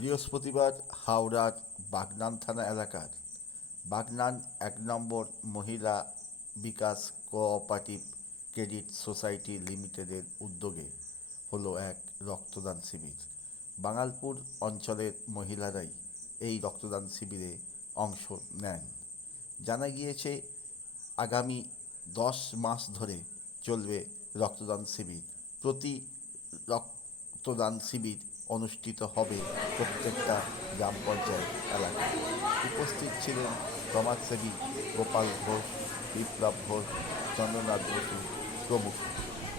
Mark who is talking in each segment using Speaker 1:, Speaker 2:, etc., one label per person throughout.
Speaker 1: বৃহস্পতিবার হাওড়ার বাগনান থানা এলাকার বাগনান এক নম্বর মহিলা বিকাশ কোঅপারেটিভ ক্রেডিট সোসাইটি লিমিটেডের উদ্যোগে হলো এক রক্তদান শিবির। বাঙালপুর অঞ্চলের মহিলারাই এই রক্তদান শিবিরে অংশ নেন। জানা গিয়েছে, আগামী দশ মাস ধরে চলবে রক্তদান শিবির। প্রতি রক্তদান শিবির অনুষ্ঠিত হবে প্রত্যেকটা গ্রাম পঞ্চায়েত এলাকায়। উপস্থিত ছিলেন সমাজসেবী গোপাল ঘোষ, বিপ্লব ঘোষ, চন্দ্রনাথ বসু প্রমুখ।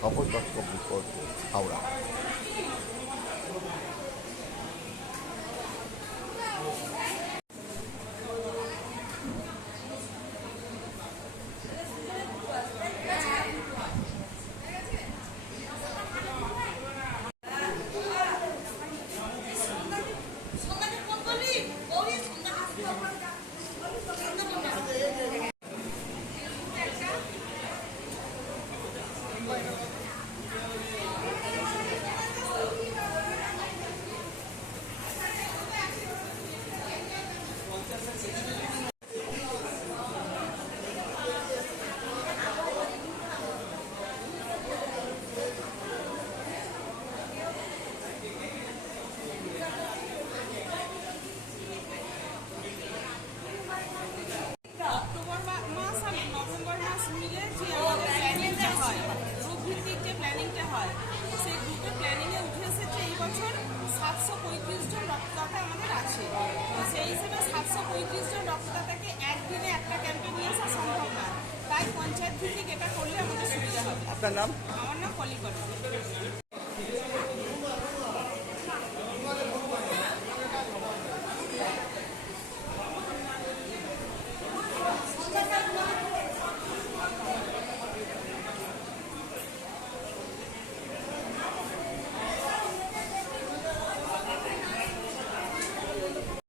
Speaker 1: খবর রিপোর্ট হাওড়া।
Speaker 2: পঁয়ত্রিশ জন রক্তদাতাকে একদিনে একটা ক্যাম্পে নিয়ে আসা সম্ভব না। তাই পঞ্চায়েত ভিত্তিক এটা করলে আমাদের সুবিধা হবে।
Speaker 3: আপনার নাম?
Speaker 2: আমার নাম পলিকর